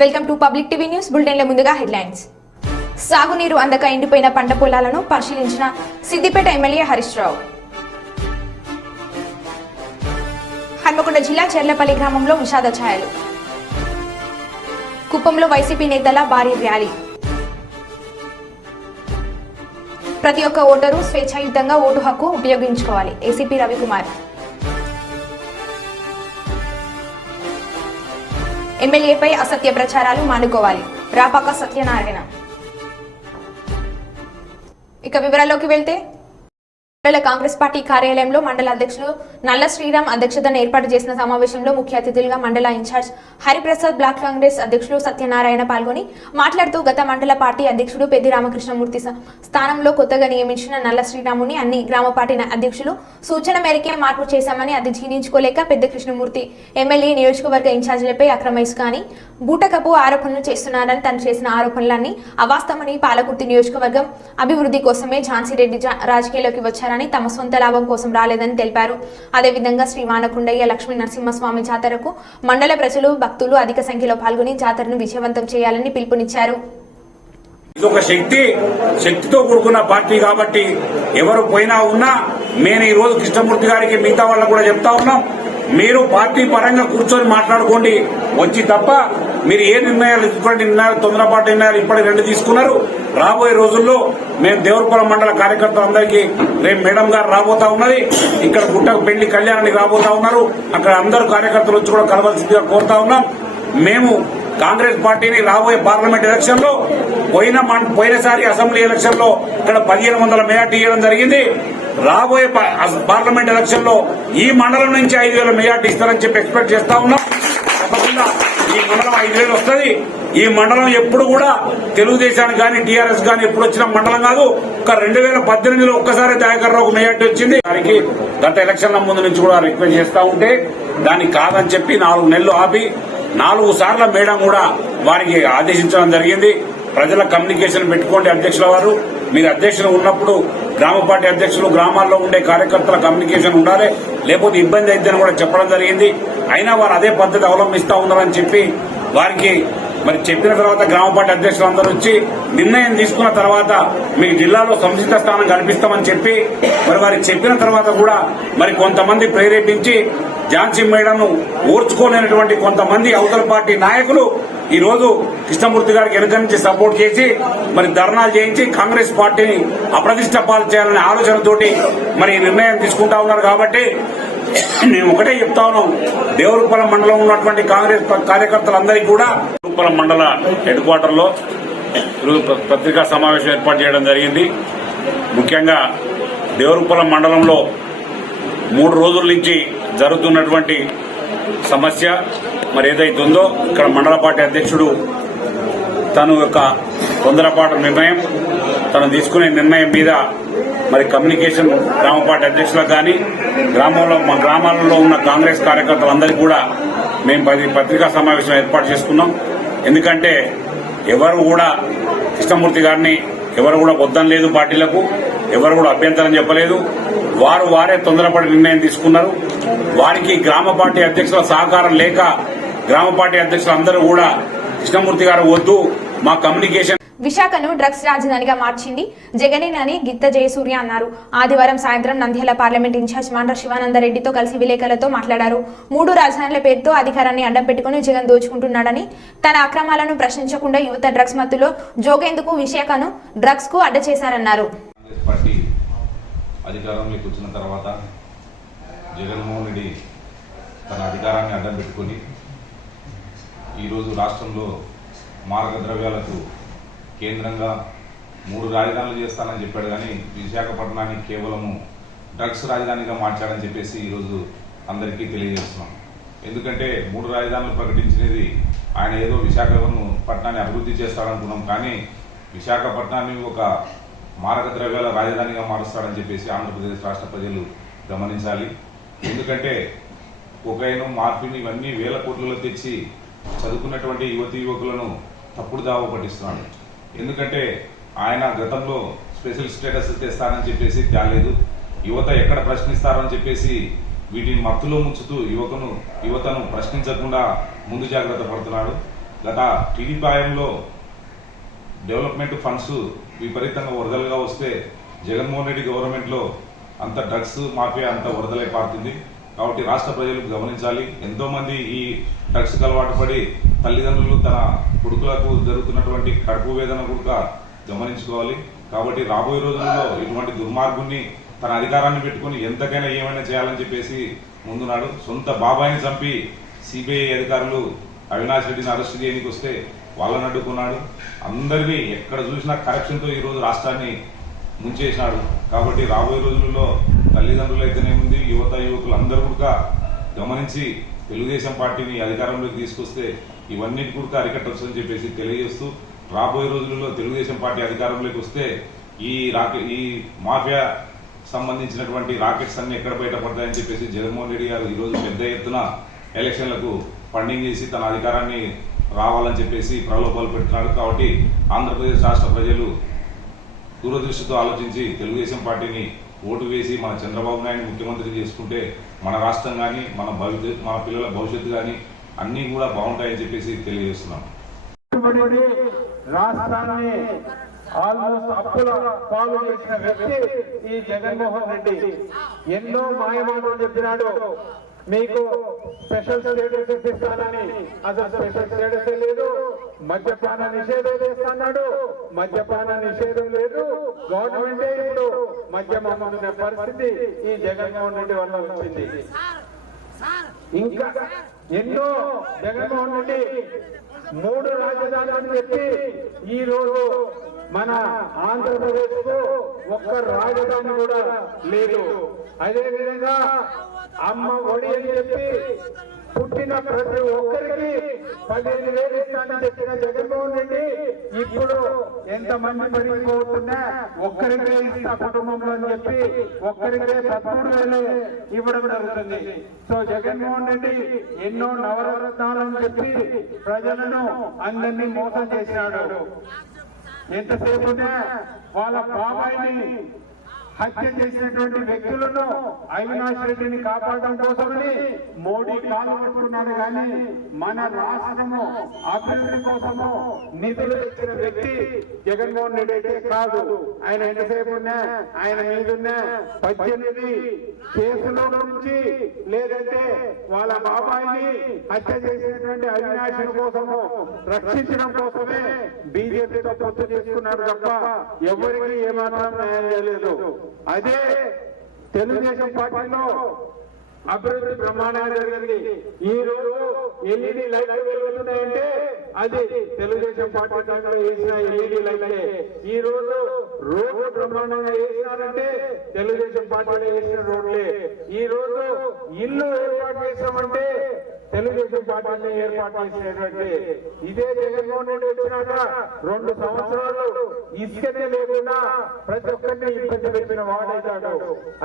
Welcome to public TV news బులెటిన్ల ముందుగా headlines. సాగునీరు అందక ఎండిపోయిన పంట పొలాలను పరిశీలించిన సిద్దిపేట ఎమ్మెల్యే హరీష్ రావు. హన్మకొండ జిల్లా చెర్లపల్లి గ్రామంలో విషాద ఛాయలు. కుప్పంలో వైసీపీ నేతల భారీ ర్యాలీ. ప్రతి ఒక్క ఓటరు స్వేచ్ఛాయుతంగా ఓటు హక్కు ఉపయోగించుకోవాలి. ఏసీపీ రవికుమార్. ఎమ్మెల్యేపై అసత్య ప్రచారాలు మానుకోవాలి. రాపాక సత్యనారాయణ. ఇక వివరాల్లోకి వెళ్తే మండల కాంగ్రెస్ పార్టీ కార్యాలయంలో మండల అధ్యక్షులు నల్ల శ్రీరామ్ అధ్యక్షతన ఏర్పాటు చేసిన సమావేశంలో ముఖ్య అతిథులుగా మండల ఇన్ఛార్జ్ హరిప్రసాద్, బ్లాక్ కాంగ్రెస్ అధ్యక్షులు సత్యనారాయణ పాల్గొని మాట్లాడుతూ గత మండల పార్టీ అధ్యక్షుడు పెద్ది రామకృష్ణమూర్తి స్థానంలో కొత్తగా నియమించిన నల్ల శ్రీరాముని అన్ని గ్రామ పార్టీ అధ్యక్షులు సూచన మేరకే మార్పు చేశామని, అది జీర్ణించుకోలేక పెద్ద కృష్ణమూర్తి ఎమ్మెల్యే నియోజకవర్గ ఇన్ఛార్జీలపై అక్రమైస్ కానీ బూటకపు ఆరోపణలు చేస్తున్నారని, తను చేసిన ఆరోపణలన్నీ అవాస్తవమని, పాలకుర్తి నియోజకవర్గం అభివృద్ధి కోసమే ఝాన్సీ రెడ్డి రాజకీయాల్లోకి వచ్చారని, తమ సొంత లాభం కోసం రాలేదని తెలిపారు. అదేవిధంగా శ్రీ వానకుండయ్య లక్ష్మీ నరసింహస్వామి జాతరకు మండల ప్రజలు, భక్తులు అధిక సంఖ్యలో పాల్గొని జాతరను విజయవంతం చేయాలని పిలుపునిచ్చారు. ఇదొక శక్తితో కూడుకున్న పార్టీ కాబట్టి ఎవరు పోయినా ఉన్నా నేను ఈ రోజు కృష్ణమూర్తి గారికి మిగతా వాళ్ళకు కూడా చెప్తా ఉన్నాం, మీరు పార్టీ పరంగా కూర్చొని మాట్లాడుకోండి వచ్చి తప్ప మీరు ఏ నిర్ణయాలు తీసుకోండి. నిర్ణయాలు తొందరపాటు నిర్ణయాలు ఇప్పటికి 2 తీసుకున్నారు. రాబోయే రోజుల్లో మేము దేవరపురం మండల కార్యకర్తలందరికీ రేపు మేడం గారు రాబోతా ఉన్నది. ఇక్కడ గుట్టకు పెళ్లి కళ్యాణానికి రాబోతా ఉన్నారు. అక్కడ అందరూ కార్యకర్తలు వచ్చి కూడా కలవాల్సిందిగా కోరుతా ఉన్నాం. మేము కాంగ్రెస్ పార్టీని రాబోయే పార్లమెంట్ ఎలక్షన్ లో పోయినసారి అసెంబ్లీ ఎలక్షన్ లో ఇక్కడ 1500 మెజార్టీ ఇవ్వడం జరిగింది. రాబోయే పార్లమెంట్ ఎలక్షన్ లో ఈ మండలం నుంచి 5000 మెజార్టీ ఇస్తారని చెప్పి ఎక్స్పెక్ట్ చేస్తా ఉన్నాం. తప్పకుండా ఈ మండలం 5000 వస్తుంది. ఈ మండలం ఎప్పుడు కూడా తెలుగుదేశానికి కానీ టీఆర్ఎస్ కానీ ఎప్పుడు వచ్చిన మండలం కాదు. ఒక 2018లో ఒక్కసారి దయాకర్ రావుకు మెజార్టీ వచ్చింది. దానికి గత ఎలక్షన్ల ముందు నుంచి కూడా రిక్వెస్ట్ చేస్తా ఉంటే దానికి కాదని చెప్పి 4 నెలలు ఆపి 4 సార్ల మేడం కూడా వారికి ఆదేశించడం జరిగింది. ప్రజల కమ్యూనికేషన్ పెట్టుకోండి అధ్యక్షుల వారు, మీరు అధ్యక్షులు ఉన్నప్పుడు గ్రామ పార్టీ అధ్యక్షులు గ్రామాల్లో ఉండే కార్యకర్తల కమ్యూనికేషన్ ఉండాలి, లేకపోతే ఇబ్బంది అయిద్దని కూడా చెప్పడం జరిగింది. అయినా వారు అదే పద్ధతి అవలంబిస్తా ఉన్నారని చెప్పి వారికి మరి చెప్పిన తర్వాత గ్రామ పార్టీ అధ్యక్షులందరూ వచ్చి నిర్ణయం తీసుకున్న తర్వాత మీకు జిల్లాలో సముచిత స్థానం కల్పిస్తామని చెప్పి మరి వారికి చెప్పిన తర్వాత కూడా మరి కొంతమంది ప్రేరేపించి ఝాన్సీ మేడంను ఓర్చుకోలేనటువంటి కొంతమంది అవతల పార్టీ నాయకులు ఈ రోజు కృష్ణమూర్తి గారికి వెనుక నుంచి సపోర్ట్ చేసి మరి ధర్నాలు చేయించి కాంగ్రెస్ పార్టీని అప్రతిష్ట పాలు చేయాలనే ఆలోచనతోటి మరి ఈ నిర్ణయం తీసుకుంటా ఉన్నారు. కాబట్టి మేము ఒకటే చెప్తా ఉన్నాం, దేవరూపలం మండలం ఉన్నటువంటి కాంగ్రెస్ కార్యకర్తలందరికీ కూడా దేవరూపలం మండల హెడ్ క్వార్టర్ లో పత్రికా సమావేశం ఏర్పాటు చేయడం జరిగింది. ముఖ్యంగా దేవరూపలం మండలంలో 3 రోజుల నుంచి జరుగుతున్నటువంటి సమస్య మరి ఏదైతే ఉందో, ఇక్కడ మండల పార్టీ అధ్యక్షుడు తను యొక్క తొందరపాటు నిర్ణయం, తను తీసుకునే నిర్ణయం మీద మరి కమ్యూనికేషన్ గ్రామ పార్టీ అధ్యక్షులకు కానీ గ్రామాలలో ఉన్న కాంగ్రెస్ కార్యకర్తలందరికీ కూడా మేము పత్రికా సమావేశం ఏర్పాటు చేసుకున్నాం. ఎందుకంటే ఎవరు కూడా కృష్ణమూర్తి గారిని ఎవరు కూడా వద్దం లేదు, పార్టీలకు ఎవరు కూడా అభ్యంతరం చెప్పలేదు. వారే తొందరపడి నిర్ణయం తీసుకున్నారు. వారికి గ్రామ పార్టీ అధ్యక్షుల సహకారం లేక గ్రామ పార్టీ అధ్యక్షులందరూ కూడా కృష్ణమూర్తి గారు వద్దు, మా కమ్యూనికేషన్. విశాఖను డ్రగ్స్ రాజధానిగా మార్చింది జగనేనని గిత్త జయసూర్య అన్నారు. ఆదివారం సాయంత్రం నంద్యాల పార్లమెంట్ ఇన్ఛార్జ్ మాండ్ర శివానందరెడ్డితో కలిసి విలేకరులతో మాట్లాడారు. 3 రాజధానుల పేరుతో అధికారాన్ని అడ్డం పెట్టుకుని జగన్ దోచుకుంటున్నాడని, తన అక్రమాలను ప్రశ్నించకుండా యువత డ్రగ్స్ మత్తులో జోగేందుకు విశాఖను డ్రగ్స్ కు అడ్డ చేశారన్నారు. అధికారంలోకి వచ్చిన తర్వాత జగన్మోహన్ రెడ్డి తన అధికారాన్ని అడ్డం పెట్టుకుని ఈరోజు రాష్ట్రంలో మారక ద్రవ్యాలకు కేంద్రంగా 3 రాజధానులు చేస్తానని చెప్పాడు. కానీ విశాఖపట్నాన్ని కేవలము డ్రగ్స్ రాజధానిగా మార్చాడని చెప్పేసి ఈరోజు అందరికీ తెలియజేస్తున్నాం. ఎందుకంటే 3 రాజధానులు ప్రకటించినది ఆయన ఏదో విశాఖపట్నాన్ని అభివృద్ధి చేస్తాడనుకున్నాం, కానీ విశాఖపట్నాన్ని ఒక మారక ద్రవ్యాల రాజధానిగా మారుస్తాడని చెప్పేసి ఆంధ్రప్రదేశ్ రాష్ట్ర ప్రజలు గమనించాలి. ఎందుకంటే కొకైన్, మార్ఫిన్ ఇవన్నీ వేల కోట్లలో తెచ్చి చదువుకున్నటువంటి యువకులను తప్పుడు దావ పట్టిస్తున్నాడు. ఎందుకంటే ఆయన గతంలో స్పెషల్ స్టేటస్ తెస్తానని చెప్పేసి తేలేదు. యువత ఎక్కడ ప్రశ్నిస్తారని చెప్పేసి వీటిని మత్తులో ముంచుతూ యువతను ప్రశ్నించకుండా ముందు జాగ్రత్త పడుతున్నాడు. గత టీడీపీ హయాంలో డెవలప్మెంట్ ఫండ్స్ విపరీతంగా వరదలుగా వస్తే జగన్మోహన్ రెడ్డి గవర్నమెంట్లో అంత డ్రగ్స్ మాఫియా అంత వరదలై పారుతుంది. కాబట్టి రాష్ట్ర ప్రజలు గమనించాలి. ఎంతోమంది ఈ డ్రగ్స్కి అలవాటు పడి తల్లిదండ్రులు తన కొడుకులకు జరుగుతున్నటువంటి కడుపు వేదన కూడా గమనించుకోవాలి. కాబట్టి రాబోయే రోజుల్లో ఇటువంటి దుర్మార్గుని తన అధికారాన్ని పెట్టుకుని ఎంతకైనా ఏమైనా చేయాలని చెప్పేసి ముందున్నాడు. సొంత బాబాయిని చంపి సిబిఐ అధికారులు అవినాష్ రెడ్డిని అరెస్ట్ చేయడానికి వస్తే వాళ్ళని అడ్డుకున్నాడు. అందరినీ ఎక్కడ చూసినా కరప్షన్తో ఈరోజు రాష్ట్రాన్ని ముంచేసినాడు. కాబట్టి రాబోయే రోజుల్లో తల్లిదండ్రులు అయితేనేముంది, యువకులు అందరూ కూడా గమనించి తెలుగుదేశం పార్టీని అధికారంలోకి తీసుకొస్తే ఇవన్నీ కూడా అరికట్టొచ్చని చెప్పేసి తెలియజేస్తూ, రాబోయే రోజుల్లో తెలుగుదేశం పార్టీ అధికారంలోకి వస్తే ఈ మాఫియా సంబంధించినటువంటి రాకెట్స్ అన్ని ఎక్కడ బయటపడతాయని చెప్పేసి జగన్మోహన్ రెడ్డి గారు ఈరోజు పెద్ద ఎత్తున ఎలక్షన్లకు ఫండింగ్ చేసి తన అధికారాన్ని రావాలని చెప్పేసి ప్రలోభాలు పెడుతున్నాడు. కాబట్టి ఆంధ్రప్రదేశ్ రాష్ట్ర ప్రజలు దూరదృష్టితో ఆలోచించి తెలుగుదేశం పార్టీని ఓటు వేసి మన చంద్రబాబు నాయుడు ముఖ్యమంత్రి చేసుకుంటే మన రాష్ట్రం కానీ మన పిల్లల భవిష్యత్తు కానీ అన్నీ కూడా బాగుంటాయని చెప్పేసి తెలియజేస్తున్నాం. రాష్ట్రాన్ని ఆల్మోస్ట్ అప్పుల పాలు చేసిన వ్యక్తి ఈ జగన్మోహన్ రెడ్డి. ఎన్నో మాయమాటలు చెప్పినాడు. మీకు స్పెషల్ స్టేటస్ ఇప్పిస్తానని, అసలు స్పెషల్ స్టేటస్ లేదు. మద్యపాన నిషేధం చేస్తున్నాడు. మద్యపాన నిషేధం లేదు. గవర్నమెంటే ఇప్పుడు మద్యం అమ్ముకునే పరిస్థితి ఈ జగన్మోహన్ రెడ్డి వల్ల వచ్చింది. ఇంకా ఎన్నో జగన్మోహన్ రెడ్డి 3 రాజధానులను పెట్టి ఈ రోజు మన ఆంధ్రప్రదేశ్ కు ఒక్క రాజధాని కూడా లేదు. అదేవిధంగా అమ్మ ఒడి అని చెప్పి పుట్టిన ప్రతి ఒక్కరికి 15,000 ఇస్తానని చెప్పిన జగన్మోహన్ రెడ్డి ఇప్పుడు ఎంతమంది మరిగిపోతున్నా ఒక్కరికే ఇస్తా కుటుంబంలో అని చెప్పి ఒక్కరికే 13,000 ఇవ్వడం జరుగుతుంది. సో జగన్మోహన్ రెడ్డి ఎన్నో నవరత్నాలను చెప్పి ప్రజలను అందరినీ మోసం చేశాడు. ఎంతసేపు వాళ్ళ బాబాయిని హత్య చేసినటువంటి వ్యక్తులను అవినాష్ రెడ్డిని కాపాడడం కోసమని మోడీ కాలు పట్టుకున్నాడు. కానీ మన రాష్ట్రము అభివృద్ధి కోసము నిధులు తెచ్చిన వ్యక్తి జగన్మోహన్ రెడ్డి అయితే కాదు. ఆయన ఎంతసేపు ఆయన మీదున్న 18 కేసుల నుంచి లేదంటే వాళ్ళ బాబాయిని హత్య చేసినటువంటి అవినాష్ కోసము రక్షించడం కోసమే బీజేపీతో పొత్తు చేసుకున్నాడు తప్ప ఎవరికి ఏమాత్రం న్యాయం చేయలేదు. అదే తెలుగుదేశం పార్టీలో అభివృద్ధి ప్రమాణాలు జరిగింది. ఈ రోజు ఎల్ఈడి లైట్లు వెలుగుతున్నాయంటే అది తెలుగుదేశం పార్టీ టైంలో వేసిన ఎల్ఈడి లైట్లే. ఈ రోజు రోడ్లు బ్రహ్మాండంగా వేసినారంటే తెలుగుదేశం పార్టీలో వేసిన రోడ్లే. ఈ రోజు ఇల్లు ఏర్పాటు చేసామంటే తెలుగుదేశం పార్టీని ఏర్పాటు చేసినటువంటి ఇదే జగన్మోహన్ రెడ్డి వచ్చినాక 2 సంవత్సరాలు ఇసుకనే లేకుండా ప్రతి ఒక్కరిని ఇబ్బంది పెట్టిన వాడైతాడు.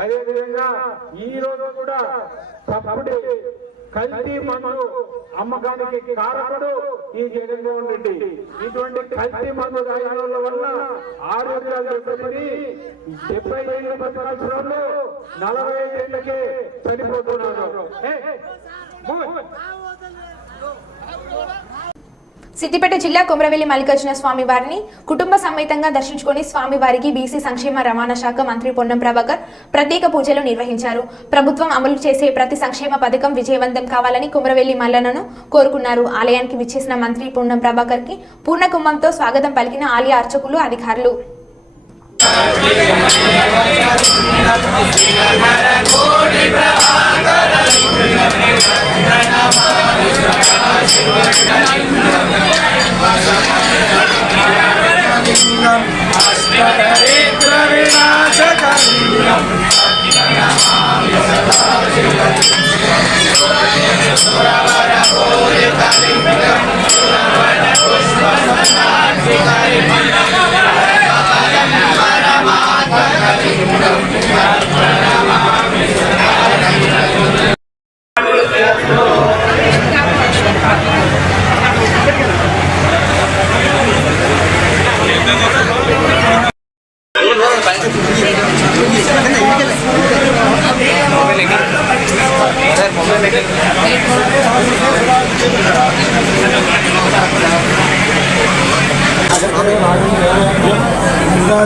అదేవిధంగా ఈ రోజు కూడా తప్పుడు కల్తీ మందు అమ్మకానికి కారకుడు ఈ జగన్మోహన్ రెడ్డి. ఇటువంటి కల్తీ మందు తాగిన వల్ల ఆరోగ్యాలు దెబ్బతిని 70 ఏళ్ళు బతకాల్సిన వాళ్ళు 45 ఏళ్ళకే చనిపోతున్నారు. సిద్దిపేట జిల్లా కొమరవెల్లి మల్లికార్జున స్వామి వారిని కుటుంబ సమేతంగా దర్శించుకుని స్వామివారికి బీసీ సంక్షేమ రవాణా శాఖ మంత్రి పొన్నం ప్రభాకర్ ప్రత్యేక పూజలు నిర్వహించారు. ప్రభుత్వం అమలు చేసే ప్రతి సంక్షేమ పథకం విజయవంతం కావాలని కొమరవెల్లి మల్లన్నను కోరుకున్నారు. ఆలయానికి విచ్చేసిన మంత్రి పొన్నం ప్రభాకర్ కి పూర్ణ కుంభంతో స్వాగతం పలికిన ఆలయ అర్చకులు, అధికారులు.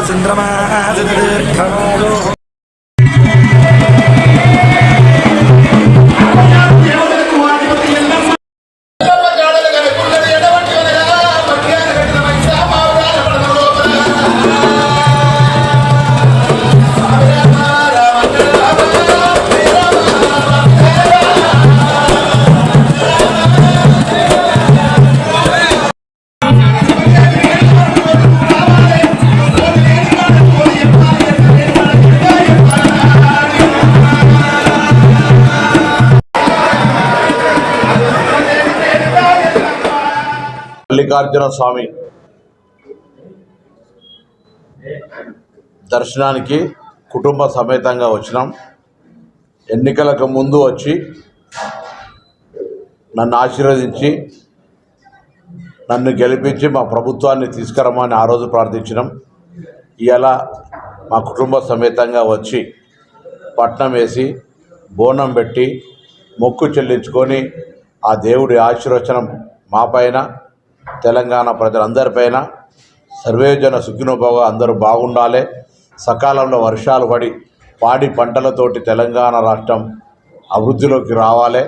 చంద్రమా మల్లికార్జున స్వామి దర్శనానికి కుటుంబ సమేతంగా వచ్చినాం. ఎన్నికలకు ముందు వచ్చి నన్ను ఆశీర్వదించి నన్ను గెలిపించి మా ప్రభుత్వాన్ని తీసుకురమ్మని ఆ రోజు ప్రార్థించినాం. ఇవాళ మా కుటుంబ సమేతంగా వచ్చి పట్నం వేసి బోనం పెట్టి మొక్కు చెల్లించుకొని ఆ దేవుడి ఆశీర్వచనం మా పైన తెలంగాణ ప్రజలందరిపైన సర్వేజన సుఖినోభవ అందరూ బాగుండాలి. సకాలంలో వర్షాలు పడి పాడి పంటలతోటి తెలంగాణ రాష్ట్రం అభివృద్ధిలోకి రావాలి.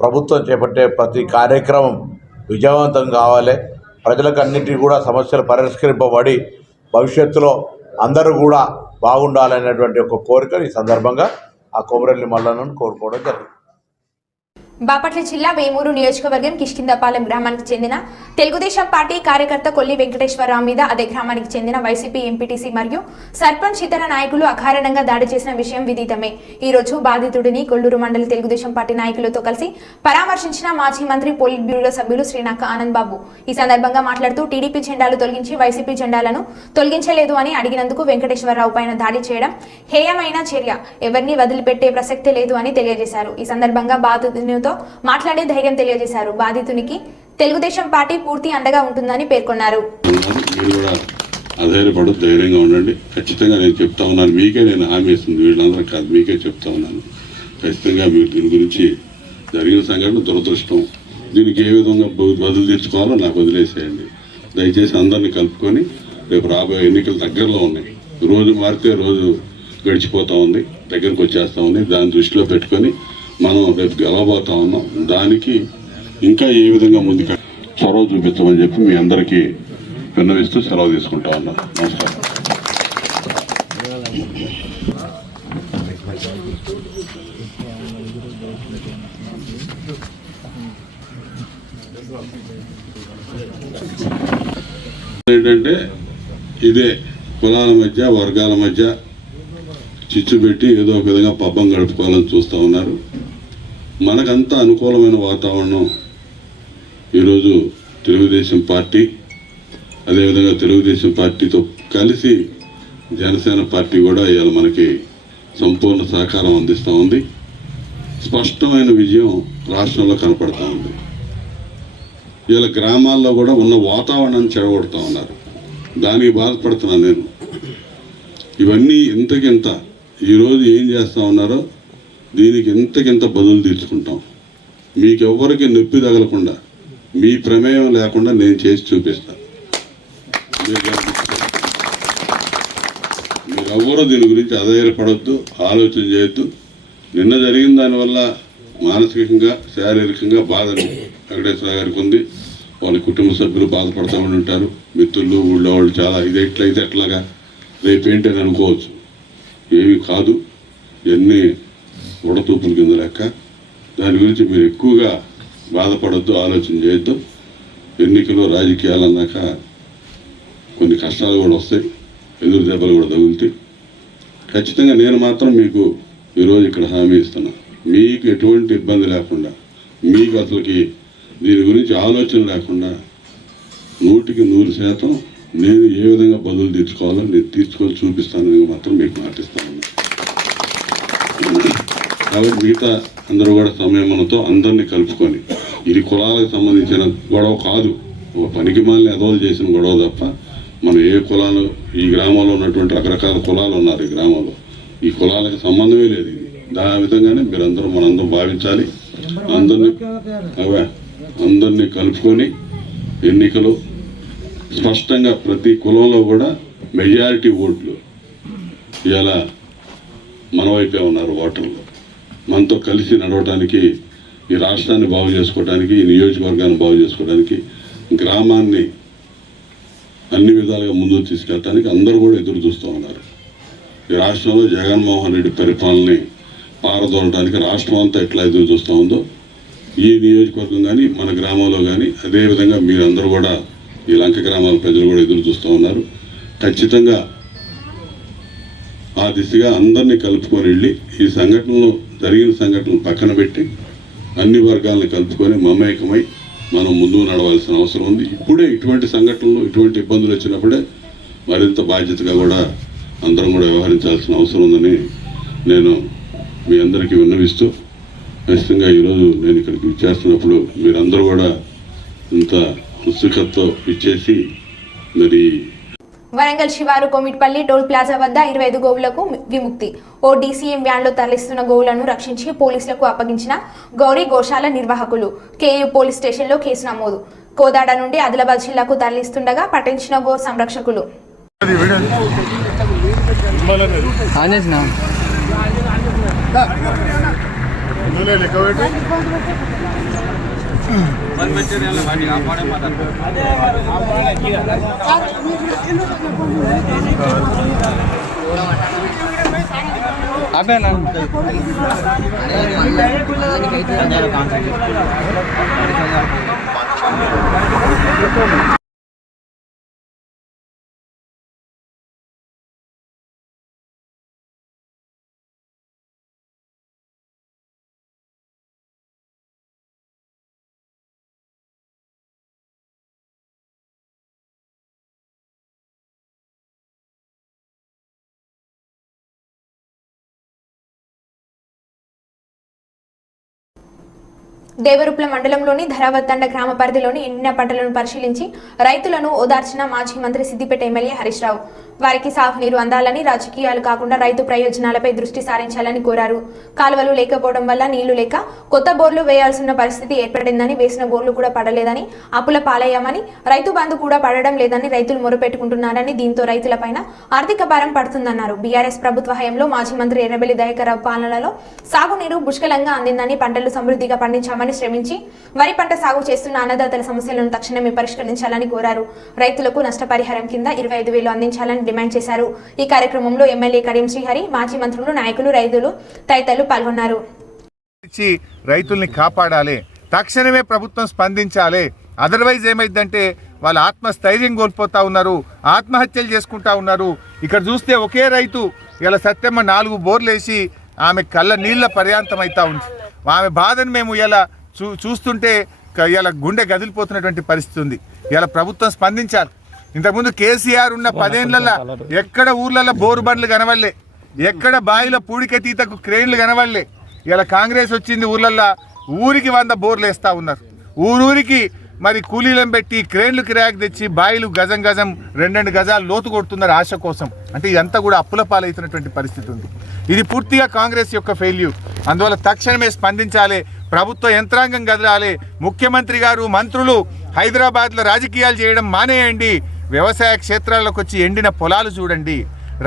ప్రభుత్వం చేపట్టే ప్రతి కార్యక్రమం విజయవంతం కావాలి. ప్రజలకు అన్నింటినీ కూడా సమస్యలు పరిష్కరింపబడి భవిష్యత్తులో అందరూ కూడా బాగుండాలనేటువంటి ఒక కోరిక ఈ సందర్భంగా ఆ కొమరెల్లి మల్లన్నను కోరుకోవడం జరిగింది. బాపట్ల జిల్లా వేమూరు నియోజకవర్గం కిష్కిందపాలెం గ్రామానికి చెందిన తెలుగుదేశం పార్టీ కార్యకర్త కొల్లి వెంకటేశ్వరరావు మీద అదే గ్రామానికి చెందిన వైసీపీ ఎంపీటీసీ మరియు సర్పంచ్ ఇతర నాయకులు అకారణంగా దాడి చేసిన విషయం విదితమే. ఈ రోజు బాధితుడిని కొల్లూరు మండలి తెలుగుదేశం పార్టీ నాయకులతో కలిసి పరామర్శించిన మాజీ మంత్రి పోలిట్ బ్యూరో సభ్యులు శ్రీనాక ఆనంద్ బాబు. ఈ సందర్భంగా మాట్లాడుతూ టీడీపీ జెండాలు తొలగించి వైసీపీ జెండాలను తొలగించలేదు అని అడిగినందుకు వెంకటేశ్వరరావు పైన దాడి చేయడం హేయమైన చర్య, ఎవరిని వదిలిపెట్టే ప్రసక్తే లేదు అని తెలియజేశారు. ఈ సందర్భంగా బాధితునితో మాట్లాడే ధైర్యం తెలియజేశారు. బాధితునికి తెలుగుదేశం పార్టీ పూర్తి అండగా ఉంటుందని పేర్కొన్నారు. అధైర్యపడు, ధైర్యంగా ఉండండి. ఖచ్చితంగా నేను చెప్తా ఉన్నాను, మీకే నేను హామీ ఇస్తుంది, వీళ్ళందరూ కాదు, మీకే చెప్తా ఉన్నాను. ఖచ్చితంగా మీరు దీని గురించి జరిగిన సంఘటన దురదృష్టం. దీనికి ఏ విధంగా బదులు తెచ్చుకోవాలో నాకు వదిలేసేయండి. దయచేసి అందరినీ కలుపుకొని రేపు రాబోయే ఎన్నికలు దగ్గరలో ఉన్నాయి. రోజు మారితే రోజు గడిచిపోతూ ఉంది, దగ్గరకు వచ్చేస్తూ ఉంది. దాన్ని దృష్టిలో పెట్టుకొని మనం రేపు గెలవబోతా ఉన్నాం. దానికి ఇంకా ఏ విధంగా ముందుకు చొరవ చూపించమని చెప్పి మీ అందరికీ విన్నవిస్తూ సెలవు తీసుకుంటా ఉన్నాం. నమస్కారం. ఏంటంటే ఇదే కులాల మధ్య వర్గాల మధ్య చిచ్చు పెట్టి ఏదో ఒక విధంగా పబ్బం గడుపుకోవాలని చూస్తూ ఉన్నారు. మనకంతా అనుకూలమైన వాతావరణం ఈరోజు తెలుగుదేశం పార్టీ, అదేవిధంగా తెలుగుదేశం పార్టీతో కలిసి జనసేన పార్టీ కూడా ఇవాళ మనకి సంపూర్ణ సహకారం అందిస్తూ ఉంది. స్పష్టమైన విజయం రాష్ట్రంలో కనపడుతూ ఉంది. ఇవాళ గ్రామాల్లో కూడా ఉన్న వాతావరణాన్ని చెడగొడుతూ ఉన్నారు. దానికి బాధపడుతున్నాను నేను. ఇవన్నీ ఇంతకింత ఈరోజు ఏం చేస్తూ ఉన్నారో దీనికి ఇంతకింత బదులు తీర్చుకుంటాం. మీకెవ్వరికి నొప్పి తగలకుండా, మీ ప్రమేయం లేకుండా నేను చేసి చూపిస్తాను. మీరెవ్వరూ దీని గురించి అధైర్యపడొద్దు, ఆలోచన చేయొద్దు. నిన్న జరిగిన దానివల్ల మానసికంగా, శారీరకంగా బాధ వెంకటేశ్వర గారికి ఉంది. వాళ్ళ కుటుంబ సభ్యులు బాధపడుతూ ఉంటారు, మిత్రులు, ఊళ్ళో వాళ్ళు చాలా ఇది ఎట్లయితే ఎట్లాగా రేపేంటని అనుకోవచ్చు. ఏమి కాదు, ఇవన్నీ ఉడతూపుల కింద లెక్క. దాని గురించి మీరు ఎక్కువగా బాధపడొద్దు, ఆలోచన చేయొద్దు. ఎన్నికలు రాజకీయాలు అన్నాక కొన్ని కష్టాలు కూడా వస్తాయి, ఎదురు దెబ్బలు కూడా తగులుతాయి. ఖచ్చితంగా నేను మాత్రం మీకు ఈరోజు ఇక్కడ హామీ ఇస్తున్నా, మీకు ఎటువంటి ఇబ్బంది లేకుండా, మీకు అసలుకి దీని గురించి ఆలోచన లేకుండా 100% నేను ఏ విధంగా బదులు తీర్చుకోవాలో నేను తీర్చుకొని చూపిస్తానని మాత్రం మీకు మాటిస్తాను. కాబట్టి మిగతా అందరూ కూడా సంయమనంతో అందరినీ కలుపుకొని, ఇది కులాలకు సంబంధించిన గొడవ కాదు, ఒక పనికి మాలిన ఎదవలు చేసిన గొడవ తప్ప మనం ఏ కులాలు, ఈ గ్రామంలో ఉన్నటువంటి రకరకాల కులాలు ఉన్నారు ఈ గ్రామంలో, ఈ కులాలకు సంబంధమే లేదు. ఇది దాని విధంగానే మీరందరూ మనందరం భావించాలి. అందరినీ కలుపుకొని ఎన్నికలు స్పష్టంగా ప్రతి కులంలో కూడా మెజారిటీ ఓట్లు ఇలా మన వైపే ఉన్నారు ఓటర్లు. మనతో కలిసి నడవటానికి, ఈ రాష్ట్రాన్ని బాగు చేసుకోవడానికి, ఈ నియోజకవర్గాన్ని బాగు చేసుకోవడానికి, గ్రామాన్ని అన్ని విధాలుగా ముందుకు తీసుకెళ్ళడానికి అందరూ కూడా ఎదురు చూస్తూ ఉన్నారు. ఈ రాష్ట్రంలో జగన్మోహన్ రెడ్డి పరిపాలనని పారదోలడానికి రాష్ట్రం అంతా ఎట్లా ఎదురు చూస్తూ ఉందో ఈ నియోజకవర్గం కానీ మన గ్రామంలో కానీ అదేవిధంగా మీరందరూ కూడా ఈ లంక గ్రామాల ప్రజలు కూడా ఎదురు చూస్తూ ఉన్నారు. ఖచ్చితంగా ఆ దిశగా అందరినీ కలుపుకొని వెళ్ళి ఈ సంఘటనలో జరిగిన సంఘటనలు పక్కన పెట్టి అన్ని వర్గాలను కలుపుకొని మమేకమై మనం ముందుకు నడవాల్సిన అవసరం ఉంది. ఇప్పుడే ఇటువంటి సంఘటనలు, ఇటువంటి ఇబ్బందులు వచ్చినప్పుడే మరింత బాధ్యతగా కూడా అందరం కూడా వ్యవహరించాల్సిన అవసరం ఉందని నేను మీ అందరికీ విన్నవిస్తూ, ఖచ్చితంగా ఈరోజు నేను ఇక్కడికి ఇచ్చేస్తున్నప్పుడు మీరందరూ కూడా ఇంత ఉత్సుకతతో ఇచ్చేసి మరి వరంగల్ శివారు కొమిట్పల్లి టోల్ ప్లాజా వద్ద 25 గోవులకు విముక్తి. ఓ డీసీఎం వ్యాన్లో తరలిస్తున్న గోవులను రక్షించి పోలీసులకు అప్పగించిన గౌరీ గోశాల నిర్వాహకులు. కేయూ పోలీస్ స్టేషన్లో కేసు నమోదు. కోదాడ నుండి ఆదిలాబాద్ జిల్లాకు తరలిస్తుండగా పట్టించిన గో సంరక్షకులు. దేవరుప్ల మండలంలోని ధరావత్తండ గ్రామ పరిధిలోని ఎండిన పంటలను పరిశీలించి రైతులను ఓదార్చిన మాజీ మంత్రి సిద్దిపేట ఎమ్మెల్యే హరీష్ రావు. వారికి సాగునీరు అందాలని, రాజకీయాలు కాకుండా రైతు ప్రయోజనాలపై దృష్టి సారించాలని కోరారు. కాలువలు లేకపోవడం వల్ల నీళ్లు లేక కొత్త బోర్లు వేయాల్సిన పరిస్థితి ఏర్పడిందని, వేసిన బోర్లు కూడా పడలేదని, అప్పుల పాలయ్యామని, రైతు బంధు కూడా పడడం లేదని రైతులు మొరపెట్టుకుంటున్నారని, దీంతో రైతులపైన ఆర్థిక భారం పడుతుందన్నారు. బీఆర్ఎస్ ప్రభుత్వ హయాంలో మాజీ మంత్రి ఎర్రబెల్లి దయాకర్రావు పాలనలో సాగునీరు పుష్కలంగా అందిందని, పంటలు సమృద్ధిగా పండించామని శ్రమించి వరి పంట సాగు చేస్తున్న అన్నదాతల సమస్యలను తక్షణమే పరిష్కరించాలని కోరారు. రైతులకు నష్టపరిహారం కింద 25,000 అందించాలని డిమాండ్ చేశారు. ఈ కార్యక్రమంలో ఎమ్మెల్యే కడియం శ్రీహరి, మాజీ మంత్రులు, నాయకులు, రైతులు తదితరులు పాల్గొన్నారు. రైతుల్ని కాపాడాలి, తక్షణమే ప్రభుత్వం స్పందించాలి. అదర్వైజ్ ఏమైందంటే వాళ్ళు ఆత్మస్థైర్యం కోల్పోతా ఉన్నారు, ఆత్మహత్యలు చేసుకుంటా ఉన్నారు. ఇక్కడ చూస్తే ఒకే రైతు ఇలా సత్యమ్మ 4 బోర్లు వేసి ఆమె కళ్ళ నీళ్ల పర్యాంతం అవుతా ఉంది. ఆమె బాధను మేము ఇలా చూస్తుంటే ఇలా గుండె గదిలిపోతున్నటువంటి పరిస్థితి ఉంది. ఇలా ప్రభుత్వం స్పందించాలి. ఇంతకుముందు కేసీఆర్ ఉన్న 10 ఏళ్లలో ఎక్కడ ఊర్లలో బోరు బండ్లు కనవల్లే, ఎక్కడ బావిలో పూడికతీతకు క్రేన్లు కనవల్లే. ఇలా కాంగ్రెస్ వచ్చింది, ఊర్లల్లో ఊరికి 100 బోర్లు వేస్తూ ఉన్నారు. ఊరూరికి మరి కూలీలను పెట్టి క్రేన్లు కిరాయికి తెచ్చి బాయిలు గజం గజం 2 గజాలు లోతు కొడుతున్నారు ఆశ కోసం. అంటే ఇదంతా కూడా అప్పుల పాలవుతున్నటువంటి పరిస్థితి ఉంది. ఇది పూర్తిగా కాంగ్రెస్ యొక్క ఫెయిల్యూర్. అందువల్ల తక్షణమే స్పందించాలి, ప్రభుత్వ యంత్రాంగం కదలాలి. ముఖ్యమంత్రి గారు, మంత్రులు హైదరాబాద్లో రాజకీయాలు చేయడం మానేయండి. వ్యవసాయ క్షేత్రాల్లోకి వచ్చి ఎండిన పొలాలు చూడండి,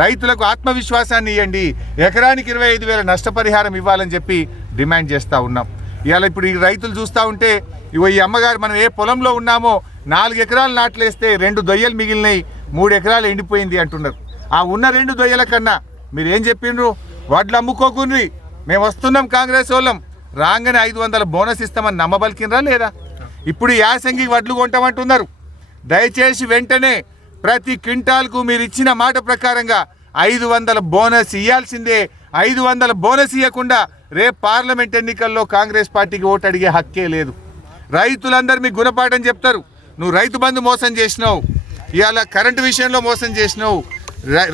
రైతులకు ఆత్మవిశ్వాసాన్ని ఇవ్వండి, ఎకరానికి 25,000 నష్టపరిహారం ఇవ్వాలని చెప్పి డిమాండ్ చేస్తూ ఉన్నాం. ఇవాళ ఇప్పుడు ఈ రైతులు చూస్తూ ఉంటే ఈ అమ్మగారు మనం ఏ పొలంలో ఉన్నామో 4 ఎకరాలు నాట్లేస్తే 2 దొయ్యలు మిగిలినాయి, 3 ఎకరాలు ఎండిపోయింది అంటున్నారు. ఆ ఉన్న 2 దొయ్యల కన్నా మీరు ఏం చెప్పిండ్రు? వడ్లు అమ్ముకోకుండ్రి, మేము వస్తున్నాం కాంగ్రెస్ వాళ్ళం, రాగానే 500 బోనస్ ఇస్తామని నమ్మబలికినరా లేదా? ఇప్పుడు యాసంగి వడ్లు కొంటామంటున్నారు. దయచేసి వెంటనే ప్రతి క్వింటాల్కు మీరు ఇచ్చిన మాట ప్రకారంగా 500 బోనస్ ఇవ్వాల్సిందే. 500 బోనస్ ఇవ్వకుండా రేపు పార్లమెంట్ ఎన్నికల్లో కాంగ్రెస్ పార్టీకి ఓటు అడిగే హక్కే లేదు. రైతులందరూ మీకు గుణపాఠం చెప్తారు. నువ్వు రైతు బంధు మోసం చేసినావు, ఇవాళ కరెంటు విషయంలో మోసం చేసినావు,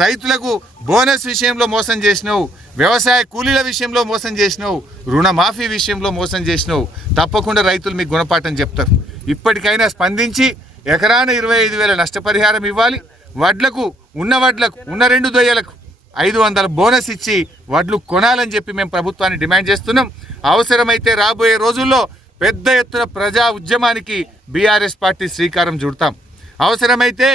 రైతులకు బోనస్ విషయంలో మోసం చేసినావు, వ్యవసాయ కూలీల విషయంలో మోసం చేసినావు, రుణమాఫీ విషయంలో మోసం చేసినావు. తప్పకుండా రైతులు మీకు గుణపాఠం చెప్తారు. ఇప్పటికైనా స్పందించి ఎకరాన 25,000 నష్టపరిహారం ఇవ్వాలి. వడ్లకు ఉన్న 2 దొయ్యలకు 500 బోనస్ ఇచ్చి వడ్లు కొనాలని చెప్పి మేము ప్రభుత్వాన్ని డిమాండ్ చేస్తున్నాం. అవసరమైతే రాబోయే రోజుల్లో పెద్ద ఎత్తున ప్రజా ఉద్యమానికి బీఆర్ఎస్ పార్టీ శ్రీకారం చుడతాం. అవసరమైతే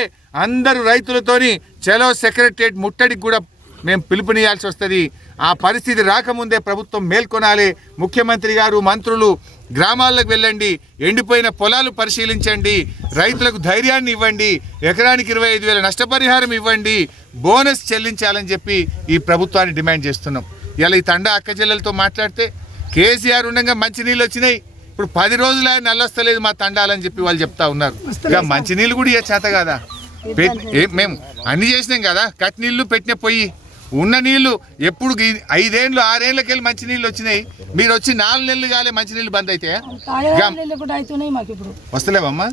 అందరూ రైతులతోని చలో సెక్రటరియట్ ముట్టడికి కూడా మేము పిలుపునియాల్సి వస్తుంది. ఆ పరిస్థితి రాకముందే ప్రభుత్వం మేల్కొనాలి. ముఖ్యమంత్రి గారు, మంత్రులు గ్రామాలకు వెళ్ళండి, ఎండిపోయిన పొలాలు పరిశీలించండి, రైతులకు ధైర్యాన్ని ఇవ్వండి, ఎకరానికి 25,000 నష్టపరిహారం ఇవ్వండి, బోనస్ చెల్లించాలని చెప్పి ఈ ప్రభుత్వాన్ని డిమాండ్ చేస్తున్నాం. ఇలా ఈ తండా అక్క చెల్లెలతో మాట్లాడితే కేసీఆర్ ఉండగా మంచినీళ్ళు వచ్చినాయి, ఇప్పుడు 10 రోజులు నల్లొస్తలేదు మా తండాలని చెప్పి వాళ్ళు చెప్తా ఉన్నారు. ఇక మంచినీళ్ళు కూడా ఇక చేత కదా, మేము అన్ని చేసినాం కదా, కట్ నీళ్ళు పెట్టిన పొయ్యి ఉన్న నీళ్లు ఎప్పుడు 5 ఏళ్ళు 6 ఏళ్ళకెళ్ళి మంచి నీళ్ళు వచ్చినాయి. మీరు వచ్చి 4 నెలలు కాలే మంచి నీళ్ళు బంద్ అయితే వస్తలేవమ్మా?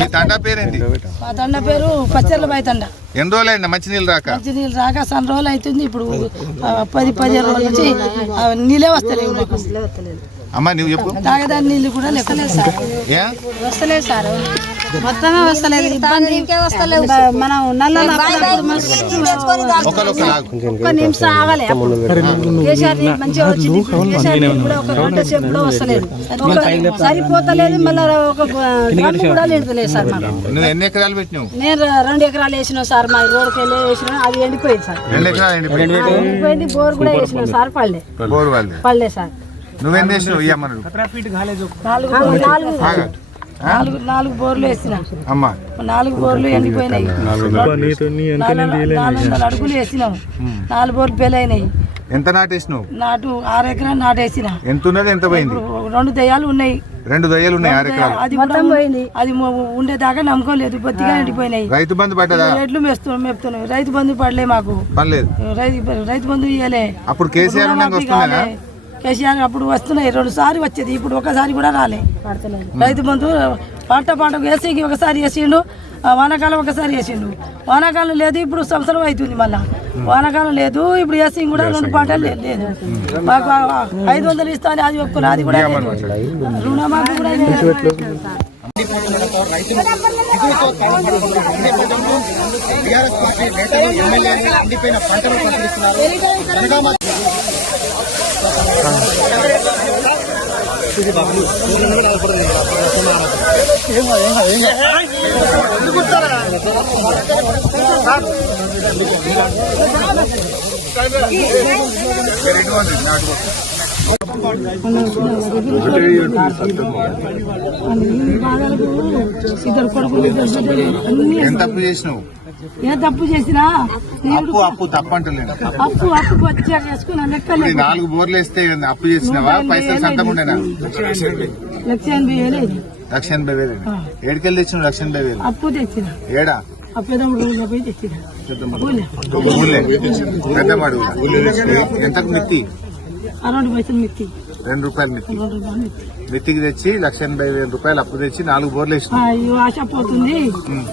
మీ తండా పేరేంటి? మా తండ పేరు పచ్చర్లబాయి తండ. ఎన్ని రోజులు అయిందా మంచి నీళ్ళు రాక? మంచి నీళ్ళు రాక సన్న రోజులు అవుతుంది. ఇప్పుడు 10-15 రోజుల నుంచి నీళ్ళే వస్తలేవు మాకు. అమ్మా నువ్వు చెప్పు. తాగేదాని నీళ్ళు కూడా లేకలేదు సార్. వస్తలేదు సార్, మొత్తమే వస్తలేదు. ఇబ్బంది వస్తలేవు. మనం ఒక్క నిమిషం ఆగలే. కేసీఆర్ మంచిగా వచ్చింది. కేసీఆర్ కూడా ఒక గంట సేపు కూడా వస్తలేదు, సరిపోతలేదు. మళ్ళీ ఒక డ్రమ్ కూడా లేదు సార్ మాకు. నువ్వు ఎన్ని ఎకరాలు పెట్టినావు? నేను 2 ఎకరాలు వేసినావు సార్. మా రోడ్కి వెళ్ళి వేసినా, అది ఎండిపోయింది సార్. 2 ఎకరాలు ఎండిపోయింది. బోర్ కూడా వేసినావు సార్, పడలే సార్. నువ్వేం చేసినావు? ఇయ్యమ్మను 4 బోర్లు వేసిన అమ్మా. 4 బోర్లు ఎండిపోయినాయి. 400 అడుగులు వేసినాం. 4 బోర్లు పెళ్ళైనాయి. ఎంత నాటేసినావు? 6 ఎకరాలు నాటేసిన. ఎంత ఉన్నది? ఎంత పోయింది? 2 దయ్యాలు ఉన్నాయి. 2 దయ్యాలు ఉన్నాయి 6 ఎకరాలు. అది మొత్తం పోయింది. అది ఉండేదాకా నమ్మకోలేదు, బొత్తిగా ఎండిపోయినాయి. రైతు బంధు పడ్డదా? ఎడ్లు మేపుతున్నాయి. రైతు బంధు పడలే మాకు. పర్లేదు. రైతు బంధు ఇవ్వలే. అప్పుడు కేసీఆర్ వస్తున్నాయి. కేసీఆర్ అప్పుడు వస్తున్నాయి, 2 సార్లు వచ్చేది. ఇప్పుడు ఒకసారి కూడా రాలే. రైతు బంధు పంటకు వేసేకి ఒకసారి వేసిండు, వానాకాలం ఒకసారి వేసిండు. వానాకాలం లేదు, ఇప్పుడు సంవత్సరం అవుతుంది. మళ్ళా వానాకాలం లేదు, ఇప్పుడు వేసి కూడా 2 పంటలు లేదు. మాకు 500 ఇస్తాను, అది ఒప్పుకున్నా, అది కూడా రుణమాఫీ కూడా ఎంత అప్పు చేసినావు? ఏ తప్పు చేసినా అప్పు తప్పంటలేదు. అప్పు వచ్చా చేసుకున్నా లెక్కలే. 4 బోర్లు వేస్తే అప్పు చేసినావా? పైసలు సంతం ఉండేనా? 1,80,000. 1,80,000. ఏడుకెళ్ళి తెచ్చినావు? 1,80,000 అప్పు తెచ్చిన. ఏడా? అప్పేదమ్ముడు పోయి తెచ్చిన. పెద్దమాడు. ఎంతకు మిత్తి? 60 పైసలు మిత్తి. 2 రూపాయలు మిత్తి. మిత్తికి తెచ్చి 1,80,000 రూపాయలు అప్పు తెచ్చి 4 బోర్లు వేసిన. ఆశ పోతుంది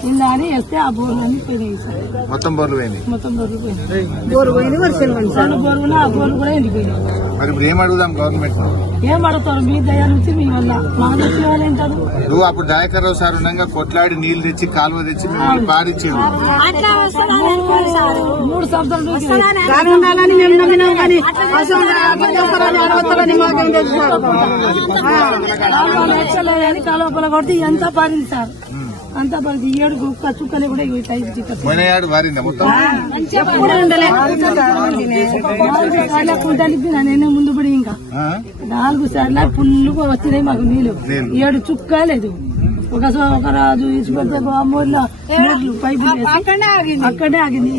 ఇలా అని వేస్తే ఆ బోర్లు అన్ని పోయినాయి సార్. మొత్తం బోర్లు పోయినాయి. మొత్తం బోర్లు పోయినాయి. బోర్లు పోయింది, రెండు బోర్లు ఆ బోర్లు కూడా ఎండిపోయినాయి. మరి ఇప్పుడు ఏం అడుగుదాం గవర్నమెంట్? ఏం అడుగుతారు? మీ దయ నుంచి మీ వల్ల మా నుంచి వాళ్ళు ఏంటారు? నువ్వు అప్పుడు దయాకర్ రావు సార్ ఉండగా కొట్లాడి నీళ్లు తెచ్చి కాలువ తెచ్చి మిమ్మల్ని పారిచ్చారు. 3 సంవత్సరాలు ఉండాలని మేము నమ్మినాం, కానీ కాలువపల కొడితే ఎంత పారింది సార్, అంత పారింది. 7 చుక్కలే కూడా నేనే ముందు పడి ఇంకా 4 సార్లు ఫుల్ వచ్చినాయి మాకు నీళ్లు. 7 చుక్క లేదు. ఒక రాజు ఇచ్చిపెడితే పైపు అక్కడే ఆగింది.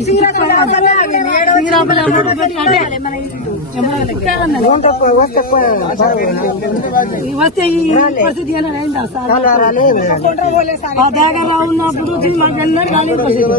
వస్తే ఈ పరిస్థితి అయిందా సార్? ఆ దగ్గర ఉన్నప్పుడు మాకు ఎన్నడూ కాలేదు పరిస్థితి.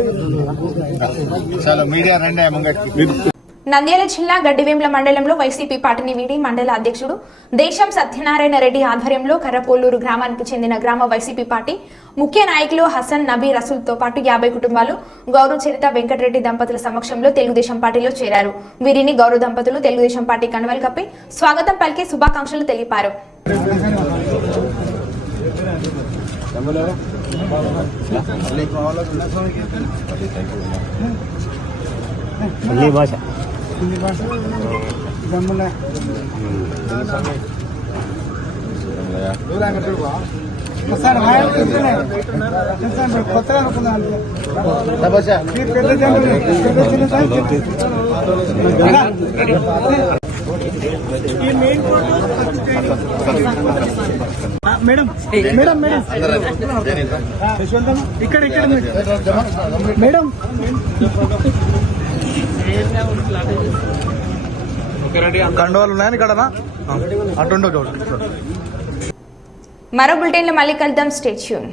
నంద్యాల జిల్లా గడ్డివేంల మండలంలో వైసీపీ పార్టీని వీడి మండల అధ్యక్షుడు దేశం సత్యనారాయణ రెడ్డి ఆధ్వర్యంలో కర్రపోలూరు గ్రామానికి చెందిన గ్రామ వైసీపీ పార్టీ ముఖ్య నాయకులు హసన్ నబీ రసూల్తో పాటు 50 కుటుంబాలు గౌరవ చరిత వెంకటరెడ్డి దంపతుల సమక్షంలో తెలుగుదేశం పార్టీలో చేరారు. వీరిని గౌరవ దంపతులు తెలుగుదేశం పార్టీ కండువాలు కప్పి స్వాగతం పలికి శుభాకాంక్షలు తెలిపారు. మేడం మేడం మేడం ఇక్కడ ఇక్కడ మేడం కండువాలు ఉన్నాయని ఇక్కడ అటుండో మరో బులెటిన్లో మళ్ళీ కలుద్దాం. Stay tune.